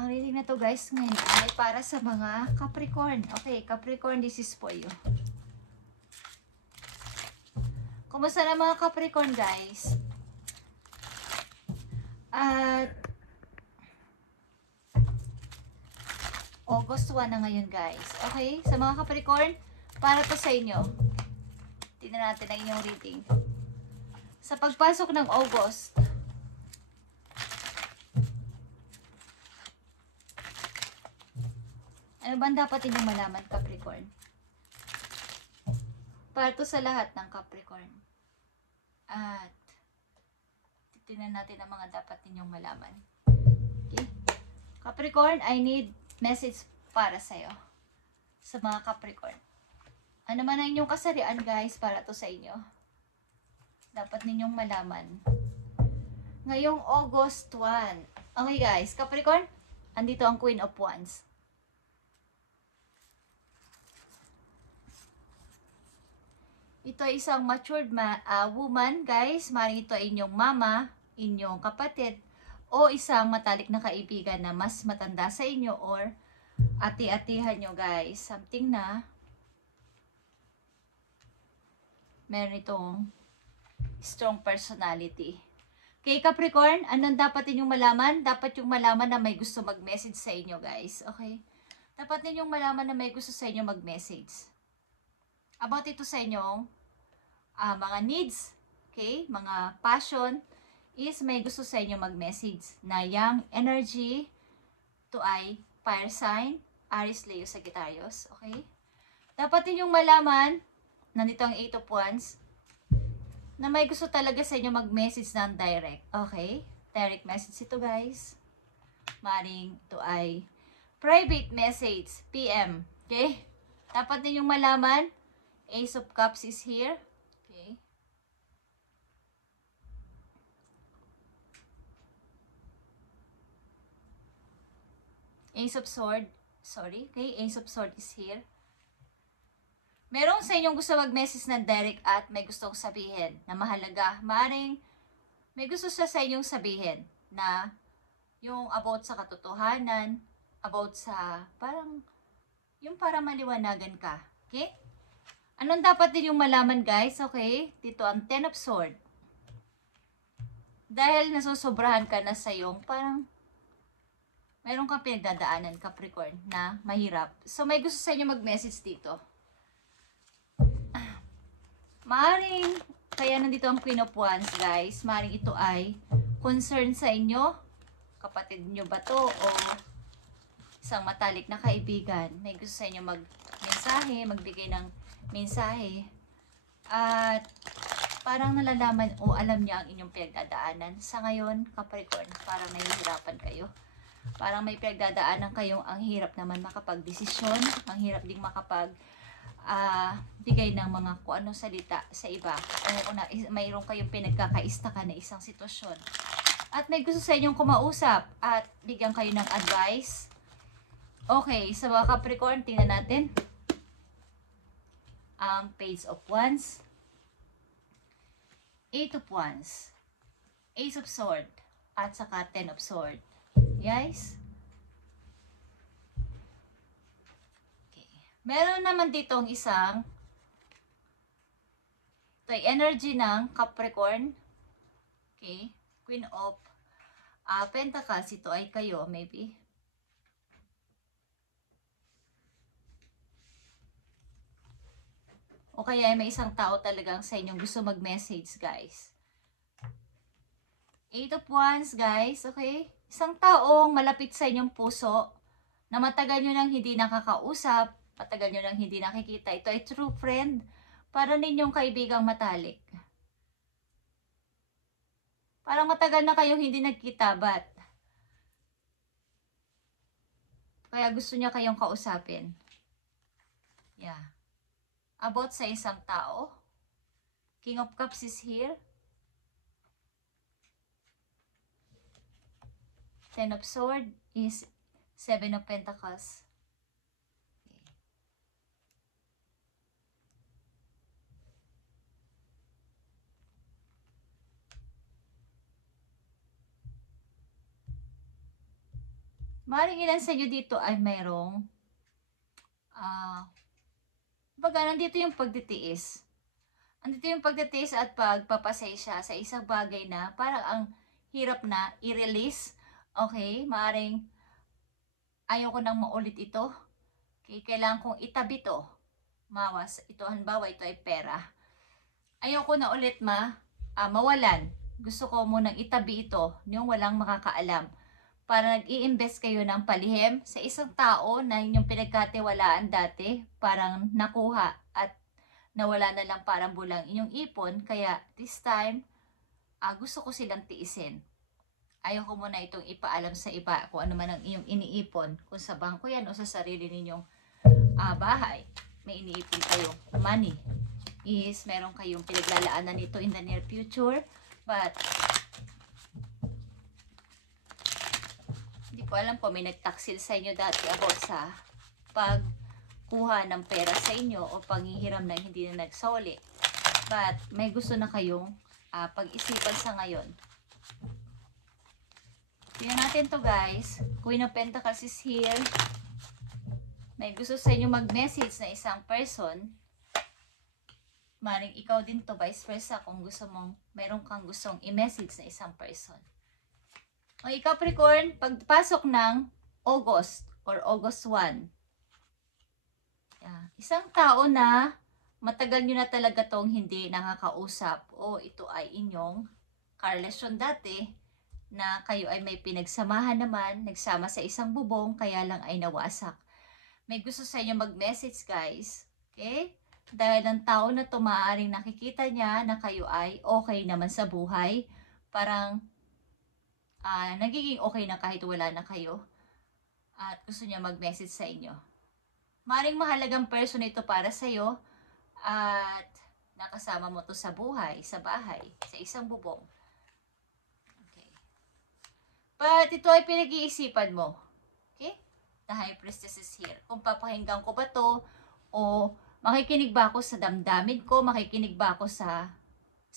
Ang reading na to guys ngayon ay para sa mga Capricorn. Okay, Capricorn, this is for you. Kumusta na mga Capricorn guys? At August 1 na ngayon guys. Okay, sa mga Capricorn, para to sa inyo. Tingnan natin ang inyong reading. Sa pagpasok ng August, ano ba dapat inyong malaman, Capricorn? Para to sa lahat ng Capricorn. At titingnan natin ang mga dapat ninyong malaman. Okay? Capricorn, I need message para sa'yo. Sa mga Capricorn. Ano man ang inyong kasarian guys, para to sa inyo. Dapat ninyong malaman. Ngayong August 1. Okay guys, Capricorn, andito ang Queen of Wands. Ito ay isang matured woman, guys. Maring ito ay inyong mama, inyong kapatid, o isang matalik na kaibigan na mas matanda sa inyo or ati-atihan nyo, guys. Something na meron itong strong personality. Okay, Capricorn, anong dapat ninyong malaman? Dapat yung malaman na may gusto mag-message sa inyo, guys. Okay? Dapat ninyong malaman na may gusto sa inyo mag-message. About ito sa inyong mga needs, okay, mga passion, is may gusto sa inyo mag-message na young energy to ay fire sign, Aries, Leo, Sagittarius, okay? Dapat ninyong malaman, nandito ang 8 of Wands, na may gusto talaga sa inyo mag-message ng direct, okay? Direct message ito guys. Maring ito ay private message, PM, okay? Dapat ninyong malaman, Ace of Cups is here. Okay. Ace of Sword. Sorry. Okay. Ace of Sword is here. Merong sa inyong gusto mag-message na direct at may gustong sabihin na mahalaga. Maaring may gusto siya sa inyong sabihin na yung about sa katotohanan, about sa parang yung para maliwanagan ka. Okay? Anong dapat din yung malaman guys? Okay? Dito ang 10 of Sword. Dahil nasusobrahan ka na sa yung parang meron kang pinagdadaanan, Capricorn, na mahirap. So may gusto sa inyo mag-message dito. Maaring, kaya nandito ang Queen of Wands guys. Maaring ito ay concern sa inyo. Kapatid nyo ba to? O isang matalik na kaibigan. May gusto sa inyo mag-mensahe, magbigay ng mensahe at parang nalalaman o alam niya ang inyong pinagdadaanan. Sa ngayon, Capricorn, parang nahihirapan kayo. Parang may pinagdadaanan kayong ang hirap naman makapag-desisyon, ang hirap ding makapag bigay ng mga kung anong salita sa iba. O mayroon kayong pinagkakaistakan na isang sitwasyon. At may gusto sa inyong kumausap at bigyan kayo ng advice. Okay, sa mga Capricorn, tingnan natin ang Page of Wands, 8 of Wands, Ace of Sword, at saka 10 of Sword. Guys? Okay. Meron naman ditong isang ito ay energy ng Capricorn. Okay. Queen of Pentacles. Ito ay kayo, maybe. O kaya may isang tao talagang sa inyong gusto mag-message, guys. 8 of Wands, guys, okay? Isang taong malapit sa inyong puso na matagal nyo nang hindi nakakausap, matagal nyo nang hindi nakikita. Ito ay true friend para ninyong kaibigang matalik. Parang matagal na kayong hindi nagkitabat. Kaya gusto niya kayong kausapin. Yeah. About sa isang tao. King of Cups is here. 10 of Swords is 7 of Pentacles. Okay. Maring ilan sa inyo dito ay mayroong baga, nandito yung pagtitiis. Nandito yung pagtitiis at pagpapasensya sa isang bagay na parang ang hirap na i-release. Okay, maring ayaw ko nang maulit ito. Okay, kailangan kong itabi to. Mawas, ito halimbawa, ito ay pera. Ayaw ko na ulit mawalan. Gusto ko munang itabi ito, yung walang makakaalam. Para nag-i-invest kayo ng palihim sa isang tao na inyong pinagkatiwalaan dati, parang nakuha at nawala na lang parang bulang inyong ipon. Kaya this time, gusto ko silang tiisin. Ayaw ko muna itong ipaalam sa iba kung ano man ang inyong iniipon. Kung sa bangko yan o sa sarili ninyong bahay, may iniipon kayo. Money is meron kayong pinaglalaanan nito in the near future. But hindi ko alam kung may nagtaksil sa inyo dati about sa pagkuha ng pera sa inyo o panghihiram na hindi na nagsoli. But may gusto na kayong pag-isipan sa ngayon. Tingnan natin to guys. Queen of Pentacles is here. May gusto sa inyo mag-message na isang person. Maring ikaw din to, vice versa, kung gusto mong, meron kang gustong i-message na isang person. O Capricorn, pagpasok ng August or August 1, isang tao na matagal nyo na talaga tong hindi nakakausap o ito ay inyong karelasyon dati na kayo ay may pinagsamahan naman, nagsama sa isang bubong, kaya lang ay nawasak. May gusto sa inyo mag-message guys, okay? Dahil ang tao na to maaaring nakikita niya na kayo ay okay naman sa buhay. Parang nagiging okay na kahit wala na kayo. At gusto niya mag-message sa inyo. Maaaring mahalagang person ito para sa iyo. At nakasama mo to sa buhay, sa bahay, sa isang bubong. Okay. But ito ay pinag-iisipan mo. Okay? The High Priestess is here. Kung papakinggan ko ba to o makikinig ba ako sa damdamin ko? Makikinig ba ako sa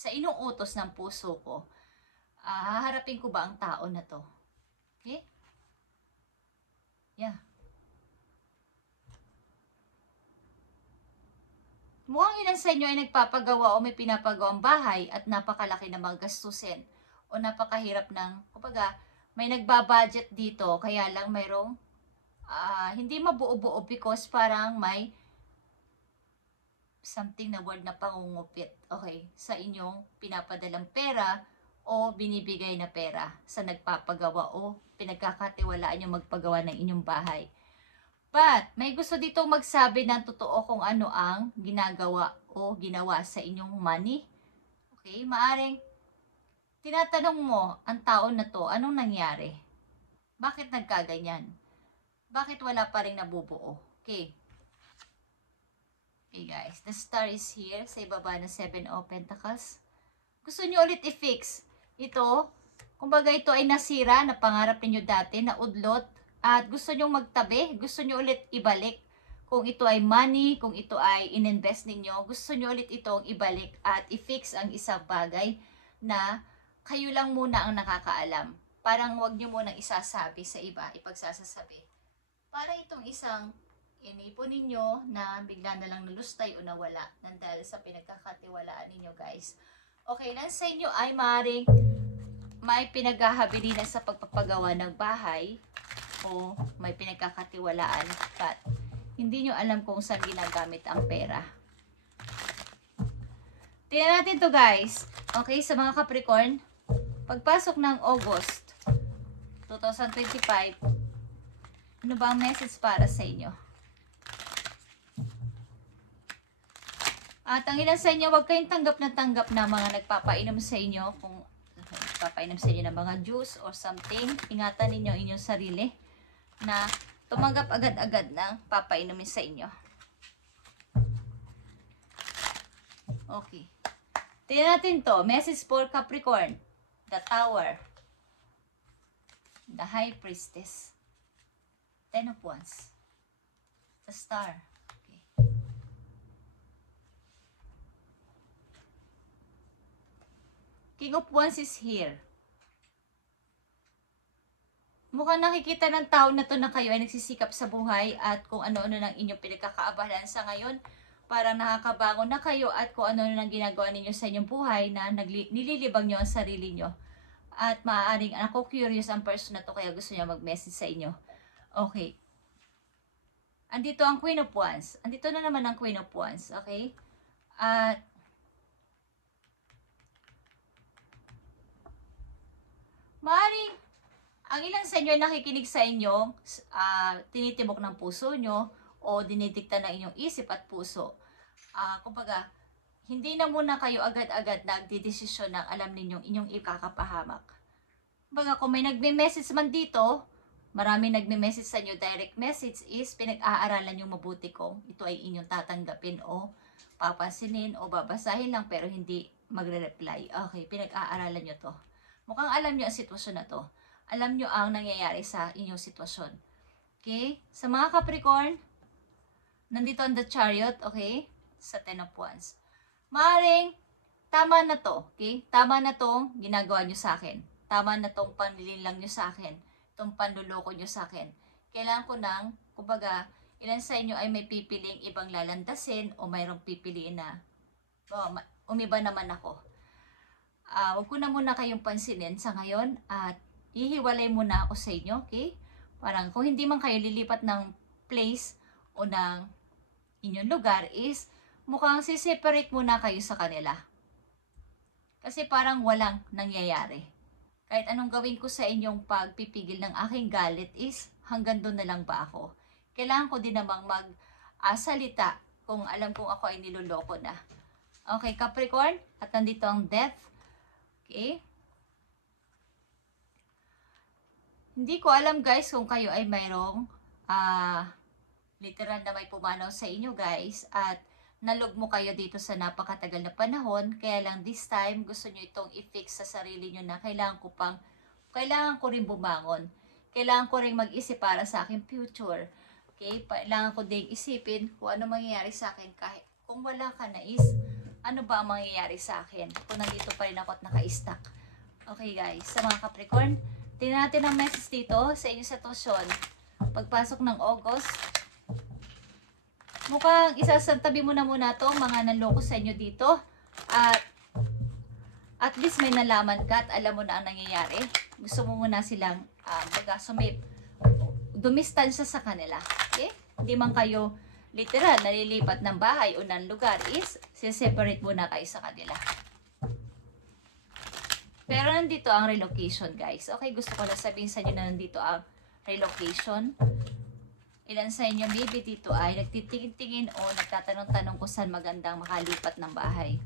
inuutos ng puso ko? Haharapin ko ba ang tao na to? Okay? Yeah. Mukhang ilan sa inyo ay nagpapagawa o may pinapagawang bahay at napakalaki na mga gastusin o napakahirap ng, kumbaga, may nagbabudget dito kaya lang mayroong hindi mabuo-buo because parang may something na word na pangungupit, okay, sa inyong pinapadalang pera o binibigay na pera sa nagpapagawa o pinagkakatiwalaan yung magpagawa ng inyong bahay. But, may gusto dito magsabi ng totoo kung ano ang ginagawa o ginawa sa inyong money. Okay, maaring tinatanong mo ang tao na to, anong nangyari? Bakit nagkaganyan? Bakit wala pa rin nabubuo? Okay. Okay guys, the star is here sa ibaba ng 7 of Pentacles. Gusto nyo ulit i-fix ito. Kumbaga ito ay nasira na pangarap niyo dati, na udlot. At gusto nyo magtabi, gusto nyo ulit ibalik. Kung ito ay money, kung ito ay ininvest ninyo, gusto nyo ulit itong ibalik at i-fix ang isang bagay na kayo lang muna ang nakakaalam. Parang wag nyo munang isasabi sa iba, ipagsasasabi. Para itong isang inipon ninyo na bigla na lang nalustay o nawala nang dahil sa pinagkakatiwalaan ninyo guys. Okay, lang sa inyo ay maaaring may pinaghahabirinan sa pagpapagawa ng bahay o may pinagkakatiwalaan but hindi nyo alam kung saan ginagamit ang pera. Tingnan natin to guys. Okay, sa mga Capricorn, pagpasok ng August 2025, ano ba ang message para sa inyo? At ang ilan sa inyo, huwag kayong tanggap na mga nagpapainom sa inyo. Kung nagpapainom sa inyo ng mga juice or something, ingatan ninyo inyong sarili na tumanggap agad-agad ng papainumin sa inyo. Okay. Tingnan natin to. Message for Capricorn. The Tower. The High Priestess. 10 of Wands. The Star. King of Wands is here. Mukhang nakikita ng tao na to na kayo ay nagsisikap sa buhay at kung ano-ano ng inyong pinagkakaabalan sa ngayon. Parang nakakabangon na kayo at kung ano-ano ng ginagawa ninyo sa inyong buhay na nililibang nyo ang sarili nyo. At maaaring ako curious ang person na to kaya gusto niya mag-message sa inyo. Okay. Andito ang Queen of Wands. Andito na naman ang Queen of Wands. Okay? At maaaring ang ilang sa inyo ay nakikinig sa inyo, tinitibok ng puso nyo o dinidikta ng inyong isip at puso. Kumbaga, hindi na muna kayo agad-agad nagdidesisyon ng alam ninyong inyong ikakapahamak. Kumbaga, kung may nagme-message man dito, marami nagme-message sa inyo, direct message is pinag-aaralan yung mabuti kung ito ay inyong tatanggapin o papansinin o babasahin lang pero hindi magre-reply. Okay, pinag-aaralan nyo to. Mukhang alam nyo ang sitwasyon na to. Alam nyo ang nangyayari sa inyong sitwasyon. Okay? Sa mga Capricorn, nandito ang the Chariot, okay? Sa Ten of Wands. Maaring, tama na to, okay? Tama na tong ginagawa nyo sa akin. Tama na tong panlilinlang nyo sa akin. Itong panluloko nyo sa akin. Kailangan ko nang, kumbaga, ilan sa inyo ay may pipiling ibang lalandasin o mayroong pipiliin na, umiba naman ako. Huwag ko na muna kayong pansinin sa ngayon at hihiwalay muna ako sa inyo, okay? Parang kung hindi man kayo lilipat ng place o ng inyong lugar is mukhang siseparate muna kayo sa kanila. Kasi parang walang nangyayari. Kahit anong gawin ko sa inyong pagpipigil ng aking galit is hanggang doon na lang ba ako? Kailangan ko din namang mag-salita kung alam kong ako ay niloloko na. Okay, Capricorn, at nandito ang Death. Okay? Hindi ko alam guys kung kayo ay mayroong literal na may pumanaw sa inyo guys at nalugmo kayo dito sa napakatagal na panahon. Kaya lang this time gusto nyo itong i-fix sa sarili nyo na kailangan ko rin bumangon. Kailangan ko rin mag-isip para sa aking future. Okay? Kailangan ko din isipin kung ano mangyayari sa akin kahit kung wala ka na is ano ba ang mangyayari sa akin kung nandito pa rin ako at naka-stuck. Okay guys, sa mga Capricorn, tingnan natin ang message dito sa inyong sitwasyon. Pagpasok ng August, mukhang isasantabi mo na muna to mga nanloko sa inyo dito. At least may nalaman ka at alam mo na ang nangyayari. Gusto mo muna silang dumistansya sa kanila. Okay? Hindi man kayo literal nalilipat ng bahay o ng lugar is separate muna kayo sa kanila. Pero nandito ang relocation guys. Okay, gusto ko lang sabihin sa inyo na nandito ang relocation. Ilan sa inyo maybe dito ay nagtitingin-tingin o nagtatanong-tanong kung saan magandang makalipat ng bahay.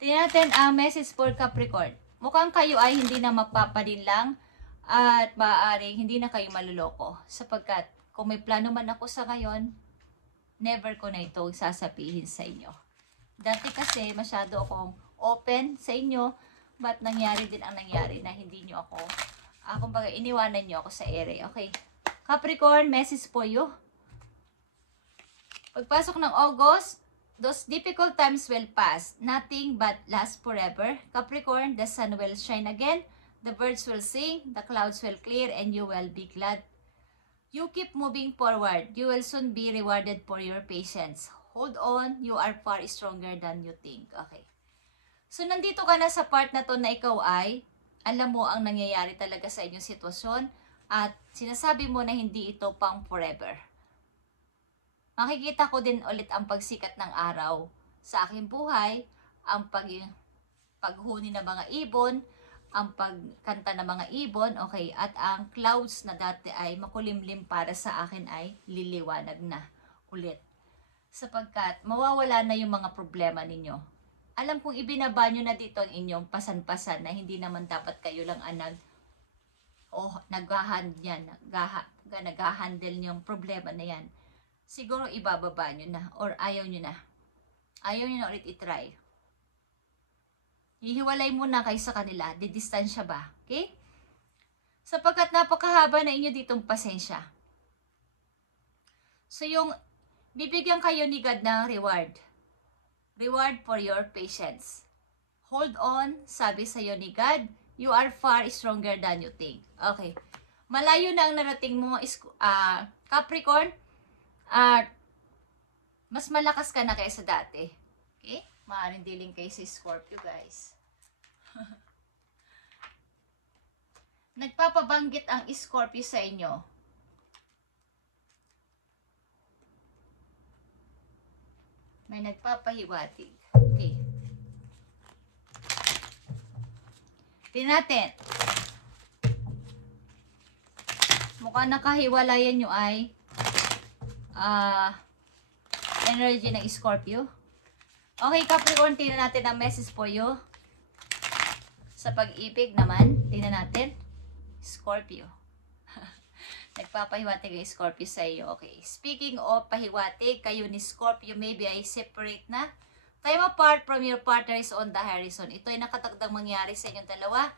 Tingnan natin ang message for Capricorn. Mukhang kayo ay hindi na magpapalinlang at maaaring hindi na kayo maluloko. Sapagkat kung may plano man ako sa ngayon, never ko na ito sasabihin sa inyo. Dati kasi masyado akong open sa inyo, but nangyari din ang nangyari na hindi nyo ako, kumbaga iniwanan nyo ako sa ere. Okay. Capricorn, message for you. Pagpasok ng August, those difficult times will pass. Nothing but last forever. Capricorn, the sun will shine again. The birds will sing. The clouds will clear and you will be glad. You keep moving forward. You will soon be rewarded for your patience. Hold on. You are far stronger than you think. Okay. So, nandito ka na sa part na to na ikaw ay alam mo ang nangyayari talaga sa inyong sitwasyon at sinasabi mo na hindi ito pang forever. Makikita ko din ulit ang pagsikat ng araw sa aking buhay, ang paghuni ng mga ibon, ang pagkanta ng mga ibon, okay, at ang clouds na dati ay makulimlim para sa akin ay liliwanag na ulit. Sapagkat mawawala na yung mga problema ninyo. Alam kong ibinaba nyo na dito ang inyong pasan-pasan na hindi naman dapat kayo lang nag-handle yung problema na yan. Siguro ibababa nyo na or ayaw nyo na. Ayaw nyo na ulit itry. Hihiwalay muna kayo sa kanila. Didistansya ba? Okay? Sapagkat napakahaba na inyo ditong pasensya. So yung bibigyan kayo ni God ng reward. Reward for your patience. Hold on, sabi sa iyo ni God, You are far stronger than you think. Okay. Malayo na ang narating mo, Capricorn. Mas malakas ka na kaysa dati. Okay? Maaaring dealing kayo sa Scorpio, guys. Nagpapabanggit ang Scorpio sa inyo. May nagpapahiwatig. Okay. Tingnan natin. Mukhang nakahiwalayan nyo ay energy ng Scorpio. Okay, Capricorn, tingnan natin ang message for you. Sa pag-ibig naman, tingnan natin. Scorpio. Nagpapahiwatig ang Scorpio sa iyo. Okay. Speaking of pahiwatig, kayo ni Scorpio maybe ay separate na. Time apart from your partner is on the horizon. Ito ay nakatakdang mangyari sa inyong dalawa.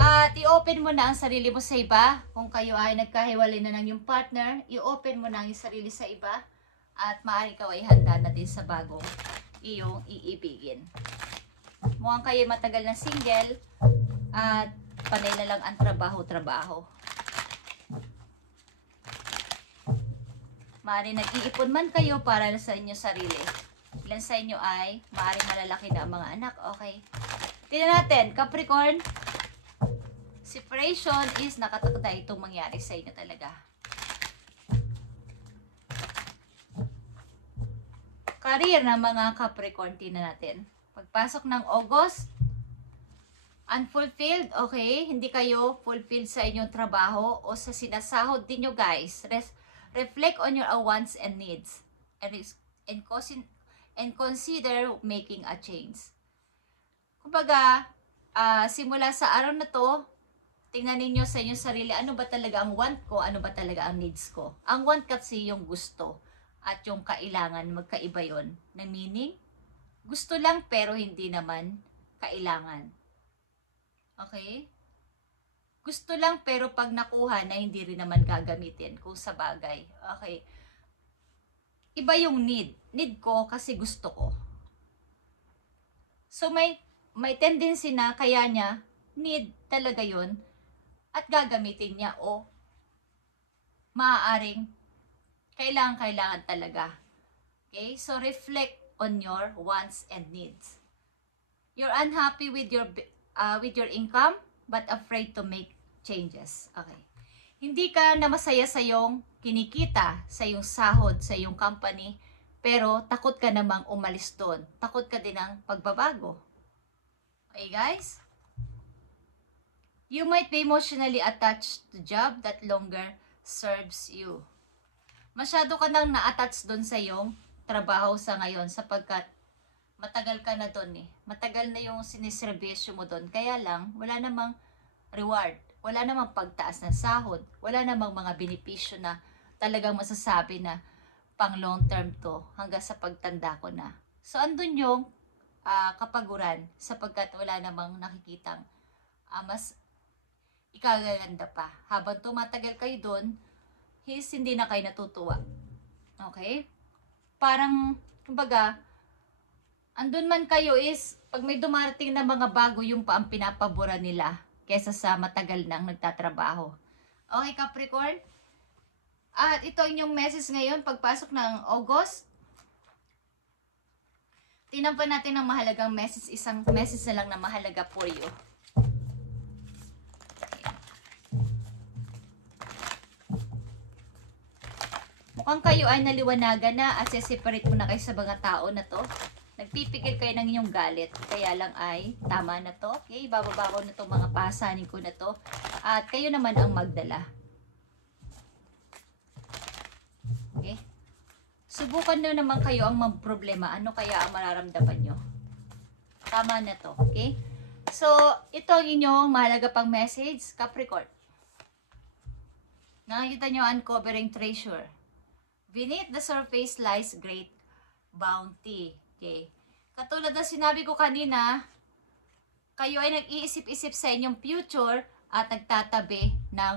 At i-open mo na ang sarili mo sa iba. Kung kayo ay nagkahiwalay na ng yung partner, i-open mo na ang sarili sa iba. At maaari ka ay handa na din sa bagong iyong iibigin. Mukhang kayo matagal na single at panay na lang ang trabaho-trabaho. Maaari nag-iipon man kayo para sa inyong sarili. Ilan sa inyo ay maaaring malalaki na ang mga anak. Okay. Tingnan natin, Capricorn. Separation is nakatakda itong mangyari sa inyo talaga. Career ng mga Capricorn, tingnan natin. Pagpasok ng August, unfulfilled, okay? Hindi kayo fulfilled sa inyong trabaho o sa sinasahod din nyo, guys. Reflect on your wants and needs and consider making a change. Kumbaga, simula sa araw na to, tingnan ninyo sa inyong sarili, ano ba talaga ang want ko, ano ba talaga ang needs ko. Ang want kasi yung gusto at yung kailangan, magkaiba yon na meaning, gusto lang pero hindi naman kailangan. Okay? Gusto lang pero pag nakuha na hindi rin naman gagamitin kung sa bagay. Okay. Iba yung need. Need ko kasi gusto ko. So may tendency na kaya niya need talaga yun at gagamitin niya o maaaring kailangan talaga. Okay? So reflect on your wants and needs. You're unhappy with your income but afraid to make changes. Okay. Hindi ka na masaya sa iyong kinikita, sa iyong sahod, sa iyong company, pero takot ka namang umalis doon. Takot ka din ng pagbabago. Okay, guys? You might be emotionally attached to job that longer serves you. Masyado ka nang na-attach doon sa iyong trabaho sa ngayon sapagkat matagal ka na doon eh. Matagal na yung siniservisyo mo doon. Kaya lang, wala namang reward. Wala namang pagtaas ng sahod. Wala namang mga benepisyo na talagang masasabi na pang long term to hanggang sa pagtanda ko na. So, andun yung kapaguran sapagkat wala namang nakikitang mas ikagaganda pa. Habang tumatagal kayo doon, hindi na kayo natutuwa. Okay? Parang, kumbaga, andun man kayo is, pag may dumarating na mga bago, yung pa ang pinapabura nila kesa sa matagal nang nagtatrabaho. Okay, Capricorn? At ito yung message ngayon, pagpasok ng August. Tingnan pa natin ang mahalagang message, isang message na lang na mahalaga for you. Mukhang kayo ay naliwanagan na at separate mo na kayo sa mga tao na to. Nagpipigil kayo ng inyong galit. Kaya lang ay tama na to. Okay, bababa ko na to mga pasanin ko na to. At kayo naman ang magdala. Okay. Subukan nyo naman kayo ang problema. Ano kaya ang mararamdaman nyo? Tama na to. Okay. So, ito ang inyong mahalaga pang message. Capricorn. Nakikita nyo uncovering treasure. Beneath the surface lies great bounty. Okay. Katulad na sinabi ko kanina, kayo ay nag-iisip-isip sa inyong future at nagtatabi ng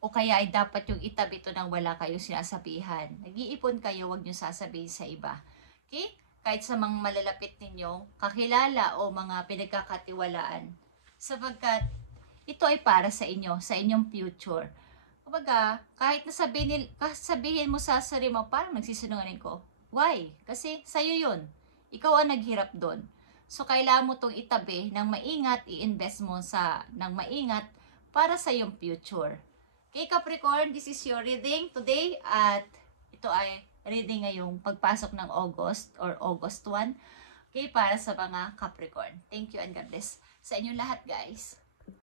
o kaya ay dapat yung itabi ito nang wala kayong sinasabihan. Nag-iipon kayo, huwag nyo sasabihin sa iba. Okay? Kahit sa mga malalapit ninyong kakilala o mga pinagkakatiwalaan. Sapagkat ito ay para sa inyo, sa inyong future. Kumbaga, kahit sabihin mo sa sarili mo, parang nagsisinungaling ko. Why? Kasi sa'yo yun. Ikaw ang naghirap doon. So, kailangan mo itong itabi ng maingat, i-invest mo ng maingat para sa iyong future. Okay, Capricorn, this is your reading today at ito ay reading ngayong pagpasok ng August or August 1. Okay, para sa mga Capricorn. Thank you and God bless sa inyo lahat, guys.